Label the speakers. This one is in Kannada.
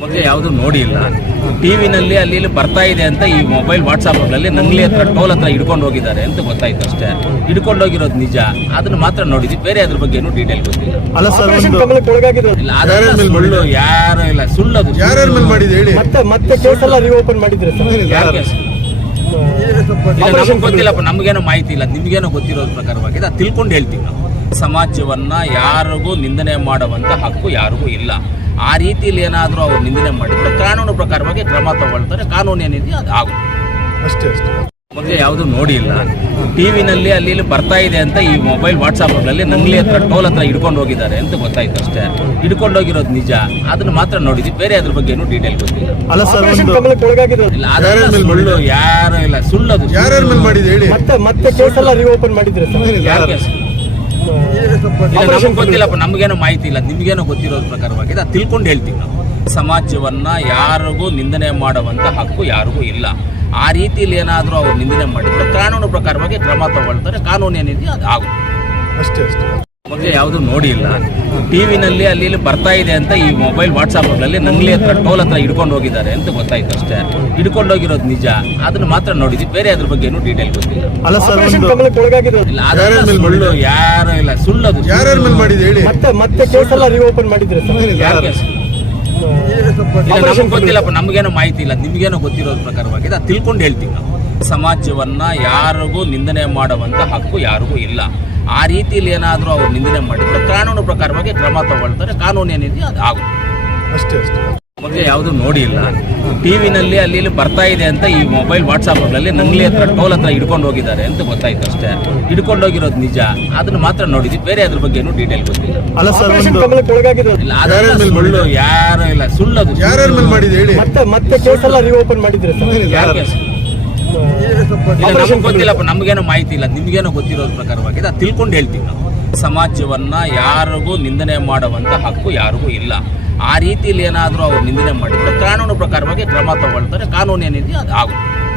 Speaker 1: ಬಗ್ಗೆ ಯಾವುದು ನೋಡಿ ಇಲ್ಲ ಟಿವಿನಲ್ಲಿ ಅಲ್ಲಿ ಇಲ್ಲಿ ಬರ್ತಾ ಇದೆ ಅಂತ ಈ ಮೊಬೈಲ್ ವಾಟ್ಸಾಪ್ಗಳಲ್ಲಿ ನಂಗ್ಲಿ ಹತ್ರ ಟೋಲ್ ಹತ್ರ ಹಿಡ್ಕೊಂಡು ಹೋಗಿದ್ದಾರೆ ಅಂತ ಗೊತ್ತಾಯ್ತು ಅಷ್ಟೇ. ಹಿಡ್ಕೊಂಡು ಹೋಗಿರೋದು ನಿಜ. ಅದನ್ನ ಮಾತ್ರ ನೋಡಿದ್ವಿ. ಬೇರೆ ಅದ್ರ ಬಗ್ಗೆ ಏನು ಡೀಟೇಲ್ ಗೊತ್ತಿಲ್ಲ.
Speaker 2: ಅಲ್ಲ ಸರ್ ಒಂದು
Speaker 3: ಕಮಲಕ್ಕೆ ಒಳಗಾಗಿರೋದು.
Speaker 1: ಇಲ್ಲ ಅದೆಲ್ಲ ಸುಳ್ಳು ಯಾರು ಇಲ್ಲ ಯಾರ್ ಕೇಸ್? ಇಲ್ಲ ನಮ್ಗೆ ಗೊತ್ತಿಲ್ಲಪ್ಪ ನಮಗೇನೋ ಮಾಹಿತಿ ಇಲ್ಲ. ನಿಮ್ಗೇನೋ ಗೊತ್ತಿರೋದ್ರ ಪ್ರಕಾರವಾಗಿ ಅದು ತಿಳ್ಕೊಂಡು ಹೇಳ್ತೀವಿ ನಾವು. ಸಮಾಜವನ್ನ ಯಾರಿಗೂ ನಿಂದನೆ ಮಾಡುವಂತ ಹಕ್ಕು ಯಾರಿಗೂ ಇಲ್ಲ. ಆ ರೀತಿಯಲ್ಲಿ ಏನಾದರೂ ಅವರು ನಿಂದನೆ ಮಾಡಿದ್ರೆ ಕಾನೂನು ಪ್ರಕಾರವಾಗಿ ಕ್ರಮ ತಗೊಳ್ತಾರೆ ಕಾನೂನು ಏನಿದೆಯೋ ಅದು ಆಗುತ್ತೆ.
Speaker 2: ಅಷ್ಟೇ ಅಷ್ಟೇ.
Speaker 1: ಮೊದಲು ಯಾವುದು ನೋಡಿಲ್ಲ ಟಿವಿನಲ್ಲಿ ಅಲ್ಲಿ ಇಲ್ಲಿ ಬರ್ತಾ ಇದೆ ಅಂತ ಈ ಮೊಬೈಲ್ ವಾಟ್ಸಾಪ್ಗಳಲ್ಲಿ ನಂಗ್ಲಿ ಹತ್ರ ಟೋಲ್ ಹತ್ರ ಹಿಡ್ಕೊಂಡು ಹೋಗಿದ್ದಾರೆ ಅಂತ ಗೊತ್ತಾಯ್ತು ಅಷ್ಟೇ. ಹಿಡ್ಕೊಂಡು ಹೋಗಿರೋದು ನಿಜ. ಅದನ್ನ ಮಾತ್ರ ನೋಡಿದ್ವಿ. ಬೇರೆ ಅದ್ರ ಬಗ್ಗೆ ಏನು ಡೀಟೇಲ್ ಗೊತ್ತಿಲ್ಲ.
Speaker 2: ಅಲ್ಲ ಸರ್ ಒಂದು
Speaker 3: ಕಮಲಕ್ಕೆ ಒಳಗಾಗಿರೋದು
Speaker 1: ಇಲ್ಲ ಅದೆಲ್ಲ ಸುಳ್ಳು ಯಾರು ಇಲ್ಲ ಸುಳ್ಳದು
Speaker 2: ಯಾರ್ಯಾರ ಮೇಲೆ ಮಾಡಿದೆ ಹೇಳಿ.
Speaker 3: ಮತ್ತೆ ಮತ್ತೆ ರಿಓಪನ್ ಮಾಡಿದ್ರೆ
Speaker 1: ಯಾರ್ ನಮ್ಗೆ ಗೊತ್ತಿಲ್ಲಪ್ಪ ನಮಗೇನು ಮಾಹಿತಿ ಇಲ್ಲ ನಿಮ್ಗೇನೋ ಗೊತ್ತಿರೋದ್ರ ಪ್ರಕಾರವಾಗಿ ಅದು ತಿಳ್ಕೊಂಡು ಹೇಳ್ತೀವಿ ನಾವು. ಸಮಾಜವನ್ನ ಯಾರಿಗೂ ನಿಂದನೆ ಮಾಡುವಂತ ಹಕ್ಕು ಯಾರಿಗೂ ಇಲ್ಲ. ಆ ರೀತಿಯಲ್ಲಿ ಏನಾದರೂ ಅವರು ನಿಂದನೆ ಮಾಡಿದ್ರೆ ಕಾನೂನು ಪ್ರಕಾರವಾಗಿ ಕ್ರಮ ತಗೊಳ್ತಾರೆ ಕಾನೂನು ಏನಿದೆಯೋ ಅದು ಆಗುತ್ತೆ.
Speaker 2: ಅಷ್ಟೇ ಅಷ್ಟೇ.
Speaker 1: ಬಗ್ಗೆ ಯಾವುದು ನೋಡಿ ಇಲ್ಲ ಟಿವಿನಲ್ಲಿ ಅಲ್ಲಿ ಇಲ್ಲಿ ಬರ್ತಾ ಇದೆ ಅಂತ ಈ ಮೊಬೈಲ್ ವಾಟ್ಸಾಪ್ಗಳಲ್ಲಿ ನಂಗ್ಲಿ ಹತ್ರ ಟೋಲ್ ಹತ್ರ ಹಿಡ್ಕೊಂಡು ಹೋಗಿದ್ದಾರೆ ಅಂತ ಗೊತ್ತಾಯ್ತು ಅಷ್ಟೇ. ಹಿಡ್ಕೊಂಡು ಹೋಗಿರೋದು ನಿಜ. ಅದನ್ನ ಮಾತ್ರ ನೋಡಿದ್ವಿ. ಬೇರೆ ಅದ್ರ ಬಗ್ಗೆ ಏನು ಡೀಟೇಲ್ ಗೊತ್ತಿಲ್ಲ.
Speaker 2: ಅಲ್ಲ ಸರ್ ಒಂದು
Speaker 3: ಕಮಲಕ್ಕೆ ಒಳಗಾಗಿರೋದು.
Speaker 1: ಇಲ್ಲ ಅದೆಲ್ಲ
Speaker 2: ಮೇಲೆ
Speaker 1: ಸುಳ್ಳು ಯಾರು ಇಲ್ಲ ಸುಳ್ಳದು.
Speaker 3: ಯಾರು ಮಾಡಿದ್ರೆ ಸರ್.
Speaker 1: ಯಾರ್ ಗೊತ್ತಿಲ್ಲಪ್ಪ ನಮಗೇನೋ ಮಾಹಿತಿ ಇಲ್ಲ ನಿಮ್ಗೇನೋ ಗೊತ್ತಿರೋದ್ರ ಪ್ರಕಾರವಾಗಿ ಅದು ತಿಳ್ಕೊಂಡು ಹೇಳ್ತೀವಿ ನಾವು. ಸಮಾಜವನ್ನ ಯಾರಿಗೂ ನಿಂದನೆ ಮಾಡುವಂತ ಹಕ್ಕು ಯಾರಿಗೂ ಇಲ್ಲ. ಆ ರೀತಿಯಲ್ಲಿ ಏನಾದರೂ ಅವರು ನಿಂದನೆ ಮಾಡಿದ್ರೆ ಕಾನೂನು ಪ್ರಕಾರವಾಗಿ ಕ್ರಮ ತಗೊಳ್ತಾರೆ ಕಾನೂನು ಏನಿದೆಯೋ ಅದು ಆಗುತ್ತೆ.
Speaker 2: ಅಷ್ಟೇ ಅಷ್ಟೇ.
Speaker 1: ಬಗ್ಗೆ ಯಾವುದು ನೋಡಿ ಇಲ್ಲ ಟಿವಿನಲ್ಲಿ ಅಲ್ಲಿ ಇಲ್ಲಿ ಬರ್ತಾ ಇದೆ ಅಂತ ಈ ಮೊಬೈಲ್ ವಾಟ್ಸಾಪ್ಗಳಲ್ಲಿ ನಂಗ್ಲಿ ಹತ್ರ ಟೋಲ್ ಹತ್ರ ಹಿಡ್ಕೊಂಡು ಹೋಗಿದ್ದಾರೆ ಅಂತ ಗೊತ್ತಾಯ್ತು ಅಷ್ಟೇ. ಹಿಡ್ಕೊಂಡು ಹೋಗಿರೋದು ನಿಜ. ಅದನ್ನ ಮಾತ್ರ ನೋಡಿದ್ವಿ. ಬೇರೆ ಅದ್ರ ಬಗ್ಗೆ ಏನು ಡೀಟೇಲ್ ಗೊತ್ತಿಲ್ಲ.
Speaker 2: ಅಲ್ಲ ಸರ್
Speaker 1: ಇಲ್ಲ ಅದೆಲ್ಲ ಸುಳ್ಳು ಯಾರು ಇಲ್ಲ ಸುಳ್ಳದು
Speaker 2: ಯಾರ್ಯಾರ ಮೇಲೆ ಮಾಡಿದೆ ಹೇಳಿ.
Speaker 3: ಮತ್ತೆ ಮತ್ತೆ ಕೇಸ್ ಎಲ್ಲ ರಿಓಪನ್ ಮಾಡಿದ್ರೆ ಸರ್?
Speaker 1: ಯಾರ್ ಕೇಸ್? ಇಲ್ಲ ನಮ್ಗೆ ಗೊತ್ತಿಲ್ಲಪ್ಪ ನಮಗೇನೋ ಮಾಹಿತಿ ಇಲ್ಲ. ನಿಮ್ಗೇನೋ ಗೊತ್ತಿರೋದ್ರ ಪ್ರಕಾರವಾಗಿದೆ ಅದು ತಿಳ್ಕೊಂಡು ಹೇಳ್ತೀವಿ ನಾವು. ಸಮಾಜವನ್ನ ಯಾರಿಗೂ ನಿಂದನೆ ಮಾಡುವಂತ ಹಕ್ಕು ಯಾರಿಗೂ ಇಲ್ಲ. ಆ ರೀತಿಯಲ್ಲಿ ಏನಾದರೂ ಅವರು ನಿಂದನೆ ಮಾಡಿದ್ರೆ ಕಾನೂನು ಪ್ರಕಾರವಾಗಿ ಕ್ರಮ ತಗೊಳ್ತಾರೆ. ಕಾನೂನು ಏನಿದೆಯೋ ಅದು ಆಗುತ್ತೆ.